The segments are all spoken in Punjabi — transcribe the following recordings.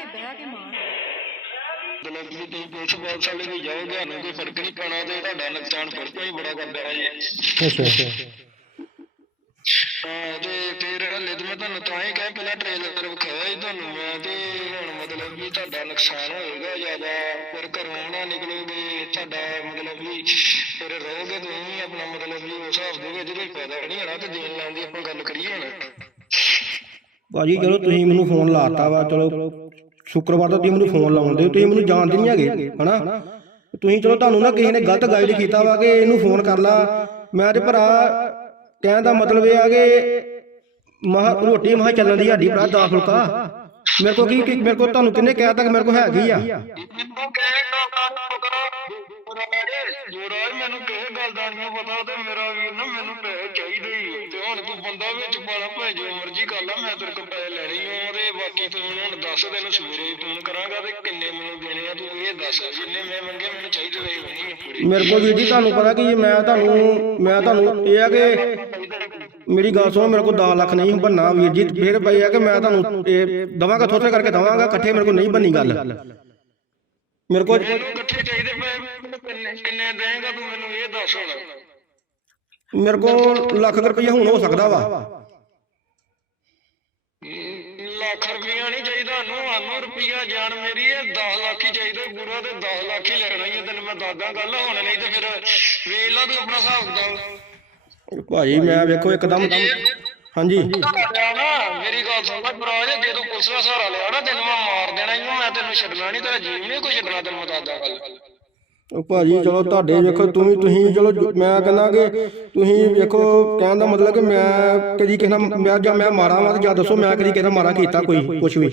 ਕੇ ਬਹਿ ਕੇ ਮਾਰ। ਮਤਲਬ ਕਿ ਤੁਸੀਂ ਪੁਲਿਸ ਬਾਕਸ ਵਾਲੇ ਵੀ ਜਾਓਗੇ ਸਾਨੂੰ ਕੋਈ ਫ਼ਰਕ ਨਹੀਂ ਪੈਣਾ ਤੇ ਤੁਹਾਡਾ ਨੁਕਸਾਨ ਫਿਰ ਕੋਈ ਬੜਾ ਕਰਦਾ ਹੈ ਜੀ। ਅੱਛਾ ਹਾਂ ਤੇ ਫਿਰ ਹਲੇ ਤੇ ਮੈਂ ਤੁਹਾਨੂੰ ਤਾਂ ਹੀ ਕਿਹਾ ਪਹਿਲਾਂ ਟ੍ਰੇਲਰ ਵਿਖਾਇਆ ਸੀ ਤੁਹਾਨੂੰ ਮੈਂ ਤੇ ਹੁਣ ਮਤਲਬ ਕਿ ਤੁਹਾਡਾ ਨੁਕਸਾਨ ਹੋਏਗਾ ਜ਼ਿਆਦਾ। ਫਿਰ ਘਰੋਂ ਨਾ ਨਿਕਲੋਗੇ ਤੁਹਾਡਾ ਮਤਲਬ ਫਿਰ ਰਹੋਗੇ ਤੁਸੀਂ ਆਪਣਾ ਮਤਲਬ ਕਿ ਉਸ ਹਿਸਾਬ ਦੇ ਵਿੱਚ ਕੋਈ ਫਾਇਦਾ ਨਹੀਂ ਹੋਣਾ ਤੇ ਦੇਣ ਲੈਣ ਦੀ ਆਪਾਂ ਗੱਲ ਕਰੀਏ ਹੁਣ। ਭਾਜੀ ਚਲੋ ਤੁਸੀਂ ਮੈਨੂੰ ਫੋਨ ਲਾਤਾ ਵਾ ਚਲੋ। ਸ਼ੁੱਕਰਵਾਰ ਦਾ ਤੁਸੀਂ ਮੈਨੂੰ ਫੋਨ ਲਾਉਂਦੇ ਹੋ, ਤੁਸੀਂ ਮੈਨੂੰ ਜਾਣਦੇ ਨਹੀਂ ਹੈਗੇ, ਹਨਾ? ਤੁਸੀਂ ਚਲੋ ਤੁਹਾਨੂੰ ਨਾ ਕਿਸੇ ਨੇ ਗਲਤ ਗਾਈਡ ਕੀਤਾ ਵਾ ਕਿ ਇਹਨੂੰ ਫੋਨ ਕਰ ਲਾ। ਮੈਂ ਤੇ ਭਰਾ ਕਹਿਣ ਦਾ ਮਤਲਬ ਇਹ ਆ ਕਿ ਮਹਾ ਰੋਟੀ ਮਹਾ ਚੱਲਣ ਦੀ ਹੱਡੀ ਭਰਾ ਦਾ ਫੁਲਕਾ ਮੇਰੇ ਕੋ ਕੀ ਮੇਰੇ ਕੋ ਤੁਹਾਨੂੰ ਕਿੰਨੇ ਕਹਿ ਤੱਕ ਮੇਰੇ ਕੋ ਹੈਗੀ ਆ? ਮੈਨੂੰ ਕਿਸੇ ਗੱਲ ਦਾ ਨਹੀਂ ਪਤਾ ਤੇ ਮੇਰਾ ਵੀਰ ਨਾ ਮੈਨੂੰ ਆ। ਤੇ ਹੁਣ ਬੰਦਾ ਵਿੱਚ ਪਾਲਾ ਭਾਵੇਂ ਜੋ ਮਰਜ਼ੀ ਕਰ ਲਾ ਮੈਂ ਤੇਰੇ ਕੋਲ ਪੈਸੇ ਲੈਣੇ ਹੀ ਆ ਤੇ ਬਾਕੀ ਤੂੰ ਮੈਨੂੰ ਹੁਣ ਦੱਸ ਤੈਨੂੰ ਸਵੇਰੇ ਫੋਨ ਕਰਾਂਗਾ ਤੇ ਕਿੰਨੇ ਮੈਨੂੰ ਦੇਣੇ ਆ ਤੂੰ ਇਹ ਦੱਸ ਜਿੰਨੇ ਮੈਂ ਮੰਗੇ ਮੈਨੂੰ ਚਾਹੀਦੇ ਹੋਏ ਨਹੀਂ ਪੂਰੇ। ਮੇਰੇ ਕੋਲ ਵੀਰ ਜੀ ਤੁਹਾਨੂੰ ਪਤਾ ਕਿ ਮੈਂ ਤੁਹਾਨੂੰ ਮੈਂ ਤੁਹਾਨੂੰ ਇਹ ਆ ਕਿ ਮੇਰੀ ਗੱਲ ਸੁਣੋ ਮੇਰੇ ਕੋਲ 10 ਲੱਖ ਨਹੀਂ ਬੰਨਾ ਵੀਰ ਜੀ ਫਿਰ ਪਈ ਆ ਕਿ ਮੈਂ ਤੁਹਾਨੂੰ ਇਹ ਦਵਾਂਗਾ ਥੋੜੇ ਕਰਕੇ ਦਵਾਂਗਾ ਇਕੱਠੇ ਮੇਰੇ ਕੋਲ ਨਹੀਂ ਬੰਨੀ ਗੱਲ। ਮੇਰੇ ਕੋਲ ਮੈਨੂੰ ਇਕੱਠੇ ਚਾਹੀਦੇ ਪਏ ਮੈਨੂੰ ਕਿੰਨੇ ਕਿੰਨੇ ਦੇਂਗਾ ਤੂੰ ਮੈਨੂੰ ਇਹ ਦੱਸ ਹੁਣ। ਮੇਰੇ ਕੋਲ ਲੱਖ ਰੁਪਈਆ ਹੁਣ ਹੋ ਸਕਦਾ ਵਾ। ਲੱਖ ਰੁਪਈਆ ਨਹੀਂ ਚਾਹੀਦਾ ਨੂੰ ਸਾਨੂੰ ਰੁਪਈਆ ਜਾਨ ਮੇਰੀ ਇਹ 10 ਲੱਖ ਹੀ ਚਾਹੀਦਾ ਪੂਰਾ ਤੇ 10 ਲੱਖ ਹੀ ਲੈਣਾ ਹੀ ਆ, ਤੈਨੂੰ ਮੈਂ ਦੱਸਦਾ ਗੱਲ ਹੁਣ ਨਹੀਂ ਤੇ ਫਿਰ ਵੇਖ ਲਾ ਤੂੰ ਆਪਣਾ ਹਿਸਾਬ ਦਾ ਭਾਜੀ ਮੈਂ ਵੇਖੋ ਇੱਕਦਮ ਹਾਂਜੀ। ਨਾ ਮੇਰੀ ਗੱਲ ਸੁਣ ਲੈ ਭਰਾ ਜੇ ਤੂੰ ਪੁਲਿਸ ਦਾ ਸਹਾਰਾ ਲਿਆ ਨਾ ਤੈਨੂੰ ਮੈਂ ਮਾਰ ਦੇਣਾ ਹੀ ਆ, ਮੈਂ ਤੈਨੂੰ ਛੱਡਣਾ ਨਹੀਂ ਤੇਰਾ ਜੀਵ ਨਹੀਂ ਕੋਈ ਛੱਡਣਾ ਤੈਨੂੰ ਮੈਂ ਦੱਸਦਾ ਗੱਲ। ਉਹ ਭਾਜੀ ਚਲੋ ਤੁਹਾਡੇ ਵੇਖੋ ਤੁਸੀਂ ਤੁਸੀਂ ਚਲੋ ਮੈਂ ਕਹਿੰਦਾ ਕਿ ਤੁਸੀਂ ਵੇਖੋ ਕਹਿਣ ਦਾ ਮਤਲਬ ਕਿ ਮੈਂ ਕਦੀ ਕਿਸੇ ਨਾਲ ਮੈਂ ਜਾਂ ਮੈਂ ਮਾਰਾਂ ਵਾ ਤੇ ਜਾਂ ਦੱਸੋ ਮੈਂ ਕਦੀ ਕਿਸੇ ਨਾਲ ਮਾਰਾ ਕੀਤਾ ਕੋਈ? ਕੁਝ ਵੀ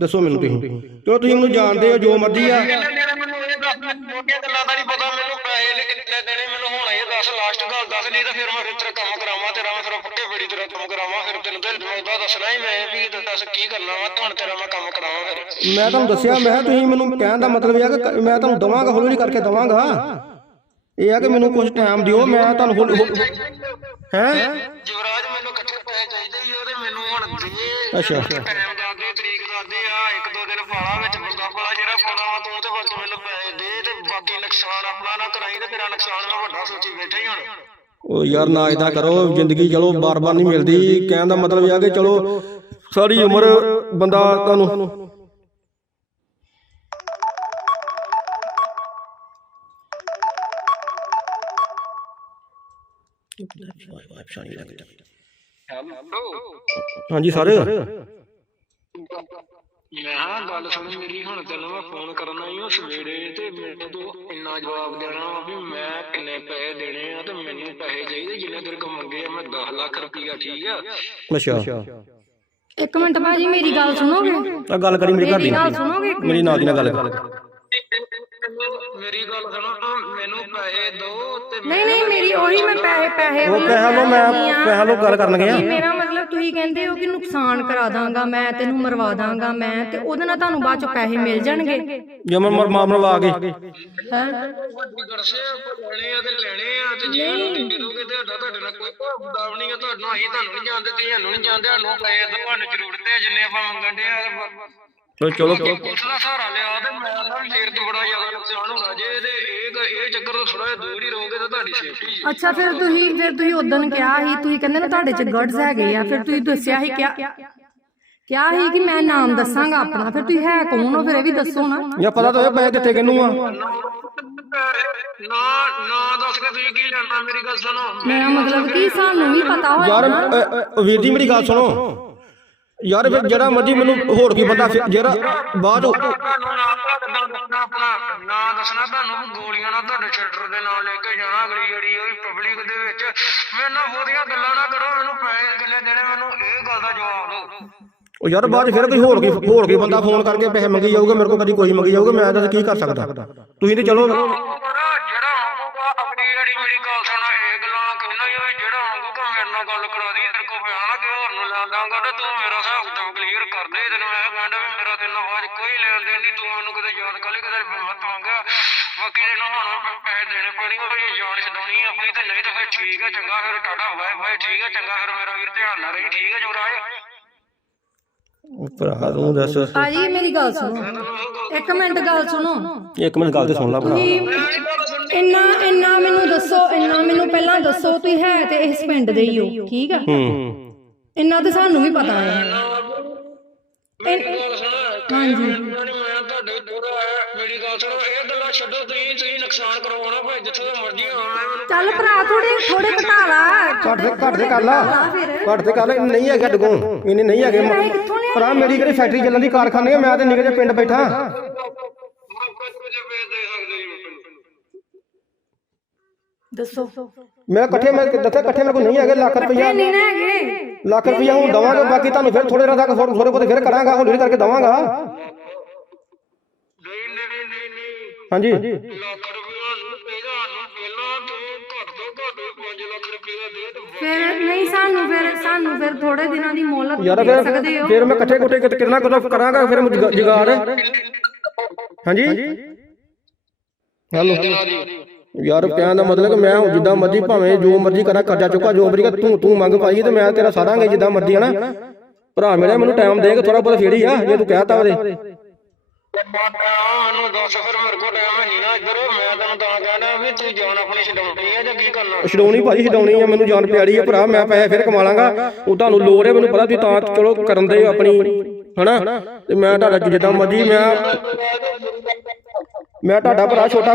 ਦੱਸੋ ਮੈਨੂੰ ਤੁਸੀਂ। ਚਲੋ ਤੁਸੀਂ ਮੈਨੂੰ ਜਾਣਦੇ ਹੋ ਜੋ ਮਰਜ਼ੀ ਆ। ਕਿੰਨੇ ਦੇਣੇ ਮੈਨੂੰ ਇਹ ਦੱਸ ਮੈਨੂੰ ਮੋਟੀਆਂ ਗੱਲਾਂ ਦਾ ਨਹੀਂ ਪਤਾ ਮੈਨੂੰ ਪੈਸੇ ਲੈ ਕਿੰਨੇ ਦੇਣੇ ਮੈਨੂੰ ਹੁਣ ਇਹ ਦੱਸ ਲਾਸਟ ਗੱਲ ਦੱਸ ਨਹੀਂ ਤਾਂ ਫਿਰ ਮੈਂ ਫਿਰ ਤੇਰਾ ਕੰਮ ਕਰਾਵਾਂ ਤੇਰਾ ਮੈਂ ਫਿਰ ਬੜੀ ਤੇਰਾ ਕੰਮ ਕਰਾਵਾਂ ਫਿਰ ਤੈਨੂੰ ਤੇ ਮੈਂ ਉਹਦਾ ਦੱਸਣਾ ਹੀ ਮੈਂ ਵੀ ਦੱਸ ਕੀ ਕਰਨਾ ਵਾ ਹੁਣ ਤੇਰਾ ਮੈਂ ਕੰਮ ਕਰਾਵਾਂ ਫਿਰ। ਮੈਂ ਤੁਹਾਨੂੰ ਦੱਸਿਆ ਮੈਂ ਕਿਹਾ ਤੁਸੀਂ ਮੈਨੂੰ ਕਹਿਣ ਦਾ ਮਤਲਬ ਇਹ ਆ ਕਿ ਮੈਂ ਤੁਹਾਨੂੰ ਦਵਾਂਗਾ ਹੌਲੀ ਹੌਲੀ ਕਰਕੇ ਦਵਾਂਗਾ। ਇਹ ਆ ਕਿ ਮੈਨੂੰ ਕੁਝ ਟਾਈਮ ਦਿਓ ਮੈਂ ਤੁਹਾਨੂੰ ਹੌਲੀ ਹੈ? ਜਵਰਾਜ ਮੈਨੂੰ ਇਕੱਠੇ ਪੈਸੇ ਚਾਹੀਦੇ ਸੀ ਉਹਦੇ ਮੈਨੂੰ ਹੁਣ ਦੇ। ਅੱਛਾ। ਟਾਈਮ ਦੱਸਦੇ ਤਰੀਕ ਦੱਸਦੇ ਆ ਇੱਕ ਦੋ ਦਿਨ ਪਾਲਾ ਵਿੱਚ ਬੰਦਾ ਪਾਲਾ ਜਿਹੜਾ ਪਾਉਣਾ ਵਾ ਤੂੰ ਤੇ ਬਸ ਮੈਨੂੰ ਪੈਸੇ ਦੇ ਤੇ ਬਾਕੀ ਨੁਕਸਾਨ ਆਪਣਾ ਨਾ ਕਰਾਈ ਤੇ ਤੇਰਾ ਨੁਕਸਾਨ ਮੈਂ ਵੱਡਾ ਸੋਚੀ ਬੈਠਾ ਹੀ ਹੁਣ। ਉਹ ਯਾਰ ਨਾ ਇਦਾਂ ਕਰੋ ਜ਼ਿੰਦਗੀ ਚਲੋ ਬਾਰ-ਬਾਰ ਨਹੀਂ ਮਿਲਦੀ। ਕਹਿਣ ਦਾ ਮਤਲਬ ਇਹ ਆ ਕਿ ਚਲੋ ਸਾਰੀ ਉਮਰ ਬੰਦਾ ਤੁਹਾਨੂੰ ਹਾਂਜੀ ਸਰ? ਮੈਂ ਹਾਂ ਗੱਲ ਸੁਣ ਮੇਰੀ ਹੁਣ ਤੈਨੂੰ ਮੈਂ ਫੋਨ ਕਰਨਾ ਹੀ ਉਹ ਸਵੇਰੇ ਤੇ ਮੈਨੂੰ ਤੂੰ ਇੰਨਾ ਜਵਾਬ ਦੇਣਾ ਵਾ ਮੈਂ ਕਿੰਨੇ ਪੈਸੇ ਦੇਣੇ ਆ ਤੇ ਮੈਨੂੰ ਪੈਸੇ ਚਾਹੀਦੇ ਜਿੰਨੇ ਤੇਰੇ ਕੋਲ ਮੰਗੇ ਆ ਮੈਂ 10 ਲੱਖ ਰੁਪਈਆ ਠੀਕ ਆ? ਅੱਛਾ। ਇੱਕ ਮਿੰਟ ਭਾਜੀ ਮੇਰੀ ਗੱਲ ਸੁਣੋਗੇ? ਆ ਗੱਲ ਕਰੀ ਮੇਰੀ ਘਰ ਦੀ। ਮੇਰੀ ਗੱਲ ਨਾਲ ਸੁਣੋਗੇ ਇੱਕ ਮੇਰੀ ਨਾਲ ਦੀ ਨਾਲ ਗੱਲ ਕਰ। ਮੇਰੀ ਗੱਲ ਸੁਣੋ ਮੈਨੂੰ ਪੈਸੇ ਦਿਓ ਤੇ ਨਹੀਂ ਨਹੀਂ ਮੇਰੀ ਉਹੀ ਮੈਂ ਪੈਸੇ ਪੈਸੇ ਉਹ ਪੈਸਾ ਲੋ ਮੈਂ ਕਹਿ ਲੋ ਗੱਲ ਕਰਨ ਗਿਆ ਮੇਰਾ ਮਤਲਬ ਤੁਸੀਂ ਕਹਿੰਦੇ ਹੋ ਕਿ ਨੁਕਸਾਨ ਕਰਾ ਦਾਂਗਾ ਮੈਂ ਤੈਨੂੰ ਮਰਵਾ ਦਾਂਗਾ ਮੈਂ ਤੇ ਉਹਦੇ ਨਾਲ ਤੁਹਾਨੂੰ ਬਾਅਦ ਚ ਪੈਸੇ ਮਿਲ ਜਾਣਗੇ ਜਮਨ ਮਰ ਮਾਮਲਾ ਆ ਗਏ ਹੈ ਵੱਡੀ ਗੜਸੇ ਆਪਾਂ ਲੈਣੇ ਆ ਤੇ ਲੈਣੇ ਆ ਤੇ ਜੇ ਮੈਨੂੰ ਦੇ ਦੋਗੇ ਤੇ ਤੁਹਾਡਾ ਤੁਹਾਡੇ ਨਾਲ ਕੋਈ ਭਾਵ ਨਹੀਂ ਆ ਤੁਹਾਨੂੰ ਅਸੀਂ ਤੁਹਾਨੂੰ ਨਹੀਂ ਜਾਣਦੇ ਤੇ ਤੁਹਾਨੂੰ ਨਹੀਂ ਜਾਣਦੇ ਸਾਨੂੰ ਪੈਸੇ ਤਾਂ ਤੁਹਾਨੂੰ ਜ਼ਰੂਰਤ ਹੈ। ਜਿੰਨੇ ਆਪਾਂ ਮੰਗਣ ਦੇ ਆ ਚਲੋ ਚਲੋ। ਪੁਲਿਸ ਦਾ ਸਹਾਰਾ ਲਿਆ ਤੇ ਮੈਂ ਨਾ ਫੇਰ ਤੇ ਬੜਾ ਜ਼ਿਆਦਾ ਨੁਕਸਾਨ ਹੋਣਾ ਜੇ ਚੱਕਰ ਤੋਂ ਥੋੜਾ ਜਿਹਾ ਦੂਰ ਹੀ ਰਹੋਗੇ ਤਾਂ ਤੁਹਾਡੀ ਸੇਫਟੀ ਹੈ ਅੱਛਾ ਫਿਰ ਤੁਸੀਂ ਫਿਰ ਤੁਸੀਂ ਉਦੋਂ ਕਿਹਾ ਸੀ ਤੁਸੀਂ ਕਹਿੰਦੇ ਨਾ ਤੁਹਾਡੇ ਚ ਗੜਸ ਹੈਗੇ ਆ ਫਿਰ ਤੁਸੀਂ ਦੱਸਿਆ ਸੀ ਕਿਹਾ ਕਿਹਾ ਸੀ ਕਿ ਮੈਂ ਨਾਮ ਦੱਸਾਂਗਾ ਆਪਣਾ ਫਿਰ ਤੁਸੀਂ ਹੈ ਕੌਣ ਹੋ? ਫਿਰ ਇਹ ਵੀ ਦੱਸੋ ਨਾ। ਯਾ ਪਤਾ ਤਾਂ ਹੋਇਆ ਪੈਸੇ ਕਿੱਥੇ ਕਿੰਨੂ ਆ? ਨਾ ਨਾ ਦੱਸ ਕੇ ਤੁਸੀਂ ਕੀ ਲੈਣਾ ਮੇਰੀ ਗੱਲ ਸੁਣੋ। ਮੇਰਾ ਮਤਲਬ ਕਿ ਸਾਨੂੰ ਵੀ ਪਤਾ ਯਾਰ ਹੋਇਆ ਅ, ਅ, ਵੀਰ ਜੀ ਮੇਰੀ ਗੱਲ ਸੁਣੋ। ਯਾਰ ਫਿਰ ਜਿਹੜਾ ਮਰਜ਼ੀ ਮੈਨੂੰ ਹੋਰ ਕੀ ਬੰਦਾ ਫਿਰ ਜਿਹੜਾ ਬਾਅਦ ਚੋਂ- ਤੁਹਾਨੂੰ ਨਾ ਦੱਸਣਾ ਆਪਣਾ ਨਾ ਦੱਸਣਾ ਤੁਹਾਨੂੰ ਵੀ ਗੋਲੀਆਂ ਨਾਲ ਤੁਹਾਡੇ ਸ਼ਟਰ ਦੇ ਨਾਲ ਲੈ ਕੇ ਜਾਣਾ ਅਗਲੀ ਜਿਹੜੀ ਉਹ ਪਬਲਿਕ ਦੇ ਵਿੱਚ। ਮੇਰੇ ਨਾਲ ਬਹੁਤੀਆਂ ਗੱਲਾਂ ਨਾ ਕਰੋ ਮੈਨੂੰ ਪੈਸੇ ਕਿੰਨੇ ਦੇਣੇ ਮੈਨੂੰ ਇਹ ਗੱਲ ਦਾ ਜਵਾਬ ਦਿਓ। ਉਹ ਯਾਰ ਬਾਅਦ 'ਚ ਫਿਰ ਕੋਈ ਹੋਰ ਕੀ ਹੋਰ ਕੀ ਬੰਦਾ ਫੋਨ ਕਰਕੇ ਪੈਸੇ ਮੰਗੀ ਜਾਊਗਾ ਮੇਰੇ ਕੋਲ ਕਦੀ ਕੋਈ ਮੰਗੀ ਜਾਊਗਾ ਮੈਂ ਤਾਂ ਕੀ ਕਰ ਸਕਦਾ? ਤੁਸੀਂ ਤੇ ਚਲੋ ਜਿਹੜਾ ਆਪਣੀ ਜਿਹੜੀ ਮੇਰੀ ਗੱਲ ਸੁਣ ਇਹ ਗੱਲਾਂ ਕਹਿੰਦਾ ਹੀ ਹੋਈ ਜਿਹੜਾ ਮੇਰੇ ਨਾਲ ਗੱਲ ਕਰਾ ਦੀ ਤੇਰੇ ਕੋਲ ਪਿਆ ਨਾ ਕਿ ਹੋਰ ਨੂੰ ਲੈ ਦਾਂਗਾ ਤੇ ਤੂੰ ਮੇਰਾ ਹਿਸਾਬ ਕਿਤਾਬ ਕਲੀਅਰ ਕਰ ਦੇ ਤੈਨੂੰ ਮੈਂ ਕਹਿੰਦਾ ਵੀ ਮੇਰਾ ਤੇਰੇ ਨਾਲ 'ਚ ਕੋਈ ਲੈਣ ਦੇਣ ਨਹੀਂ ਤੂੰ ਮੈਨੂੰ ਕਿਤੇ ਯਾਦ ਕਰ ਲਈ ਕਿਤੇ ਮਤ ਮੰਗਾ ਬਾਕੀ ਇਹਨੂੰ ਹੁਣ ਪੈਸੇ ਦੇਣੇ ਪੈਣੀ ਉਹ ਜੇ ਜਾਨ ਛਡਾਉਣੀ ਆ ਆਪਣੀ ਤੇ ਨਹੀਂ ਤਾਂ ਫਿਰ ਠੀਕ ਆ ਚੰਗਾ ਫਿਰ ਟਾਟਾ ਬਾਏ ਬਾਏ ਠੀਕ ਆ ਚੰਗਾ ਫਿਰ ਮੇਰਾ ਵੀਰ ਧਿਆਨ ਨਾਲ ਰਹੀ ਠੀਕ ਆ ਜੁਗਰਾਜ ਭਰਾ ਤੂੰ ਦੱਸ। ਭਾਜੀ ਮੇਰੀ ਗੱਲ ਸੁਣੋ। ਇੱਕ ਮਿੰਟ ਗੱਲ ਸੁਣੋ। ਇੱਕ ਮਿੰਟ ਗੱਲ ਤੇ ਸੁਣ ਲੈ ਭਰਾ। ਇੰਨਾ ਇੰਨਾ ਮੈਨੂੰ ਦੱਸੋ ਇੰਨਾ ਮੈਨੂੰ ਪਹਿਲਾਂ ਦੱਸੋ ਤੁਸੀਂ ਹੈ ਤੇ ਇਸ ਪਿੰਡ ਦੇ ਹੀ ਹੋ ਠੀਕ ਆ? ਹੂੰ। ਇੰਨਾ ਤੇ ਸਾਨੂੰ ਵੀ ਪਤਾ ਹੈ। ਮੇਰੀ ਗੱਲ ਸੁਣ ਹਾਂਜੀ। ਮੈਂ ਤੁਹਾਡੇ ਦੂਰ ਆਇਆ ਮੇਰੀ ਗੱਲ ਸੁਣੋ ਇਹ ਗੱਲਾਂ ਛੱਡੋ ਤੁਸੀਂ ਤੁਸੀਂ ਨੁਕਸਾਨ ਕਰਵਾਉਣਾ ਭਾਈ ਜਿੱਥੇ ਦਾ ਮਰਜ਼ੀ ਆਉਣਾ ਮੈਨੂੰ ਚੱਲ ਭਰਾ ਥੋੜੇ ਥੋੜੇ ਘਟਾ ਲਾ ਘੱਟ ਤੇ ਘੱਟ ਤੇ ਕਰ ਲਾ। ਘੱਟ ਤੇ ਕਰ ਲੈ ਨਹੀਂ ਹੈਗਾ ਡਗੋਂ ਇਹਨੇ ਨਹੀਂ ਹੈਗੇ? ਭਰਾ ਮੇਰੀ ਕਿਹੜੀ ਫੈਕਟਰੀ ਚੱਲਣ ਦੀ ਕਾਰਖਾਨੇ ਆ? ਮੈਂ ਤੇ ਨਿੱਕੇ ਜਿਹੇ ਪਿੰਡ ਬੈਠਾ ਮੈਂ ਕੁਝ ਕੁਝ ਵੇਚ ਦੇ ਸਕਦੇ ਜੀ ਦੱਸੋ। ਮੈਂ ਇਕੱਠੇ ਮੈਂ ਦੱਸਿਆ ਇਕੱਠੇ ਮੇਰੇ ਕੋਲ ਨਹੀਂ ਹੈਗੇ ਲੱਖ ਰੁਪਈਆ। ਨਹੀਂ ਨਾ ਹੈਗੇ। ਲੱਖ ਰੁਪਈਆ ਹੁਣ ਦਵਾਂਗਾ ਬਾਕੀ ਤੁਹਾਨੂੰ ਫਿਰ ਥੋੜੇ ਦਿਨਾਂ ਤੱਕ ਥੋੜੇ ਥੋੜੇ ਬਹੁਤੇ ਫਿਰ ਕਰਾਂਗਾ ਹੌਲੀ ਹੌਲੀ ਕਰਕੇ ਦਵਾਂਗਾ। ਨਹੀਂ ਨਹੀਂ ਨਹੀਂ ਨਹੀਂ ਹਾਂਜੀ। ਲੱਖ ਰੁਪਇਆ ਇਹਦਾ ਨੂੰ ਪਹਿਲਾਂ ਤੂੰ ਘੱਟ ਤੋਂ ਘੱਟ 5 ਲੱਖ ਰੁਪਇਆ ਦੇ ਤੂੰ ਫਿਰ ਨਹੀਂ ਸਾਨੂੰ ਫਿਰ ਸਾਨੂੰ ਫਿਰ ਥੋੜੇ ਦਿਨਾਂ ਦੀ ਮੋਹਲਤ ਯਾਰ ਦੇ ਫਿਰ ਸਕਦੇ ਹੋ। ਫਿਰ ਮੈਂ ਇਕੱਠੇ ਕੁੱਟੇ ਕਿਤ- ਕਿਤਨਾ ਕੁਝ ਕਰਾਂਗਾ ਫਿਰ ਮੈਂ ਜੁਗਾੜ। ਹਾਂਜੀ। ਹੈਲੋ। ਯਾਰ ਕਹਿਣ ਦਾ ਮਤਲਬ ਕਿ ਮੈਂ ਹੁਣ ਜਿੱਦਾਂ ਮਰਜ਼ੀ ਭਾਵੇਂ ਜੋ ਮਰਜ਼ੀ ਕਰਾਂ ਕਰਜ਼ਾ ਚੁੱਕਾ ਜੋ ਮਰਜ਼ੀ ਤੂੰ ਤੂੰ ਮੰਗ ਪਾਈ ਤੇ ਮੈਂ ਤੇਰਾ ਸਾਰਾਂਗੇ ਜਿੱਦਾਂ ਮਰਜ਼ੀ ਹਨਾ? ਭਰਾ ਮੇਰੇ ਮੈਨੂੰ ਟਾਈਮ ਦੇਗਾ ਥੋੜਾ ਬਹੁਤ ਹੀ ਆ ਜੇ ਤੂੰ ਕਹਿਤਾ ਉਹਦੇ। ਮੈਨੂੰ ਦੱਸ ਫਿਰ ਮੇਰੇ ਕੋਲ ਟਾਈਮ ਹੈ ਨਹੀਂ ਨਾ ਇੱਧਰ ਮੈਂ ਤੈਨੂੰ ਤਾਂ ਕਹਿਣਾ ਵੀ ਤੂੰ ਜਾਨ ਆਪਣੀ ਛਡਾਉਣੀ ਹੈ ਜਾਂ ਕੀ ਕਰਨਾ ਛਡਾਉਣੀ ਭਾਜੀ ਛਡਾਉਣੀ ਆ ਮੈਨੂੰ ਜਾਨ ਪਿਆਰੀ ਆ ਭਰਾ ਮੈਂ ਪੈਸੇ ਫਿਰ ਕਮਾ ਲਾਂਗਾ। ਉਹ ਤੁਹਾਨੂੰ ਲੋੜ ਹੈ ਮੈਨੂੰ ਪਤਾ ਤੁਸੀਂ ਤਾਂ ਚਲੋ ਕਰਨ ਦੇ ਆਪਣੀ ਹਨਾ? ਤੇ ਮੈਂ ਤੁਹਾਡਾ ਜਿੱਦਾਂ ਮਰਜ਼ੀ ਮੈਂ ਮੈਂ ਤੁਹਾਡਾ ਭਰਾ ਛੋਟਾ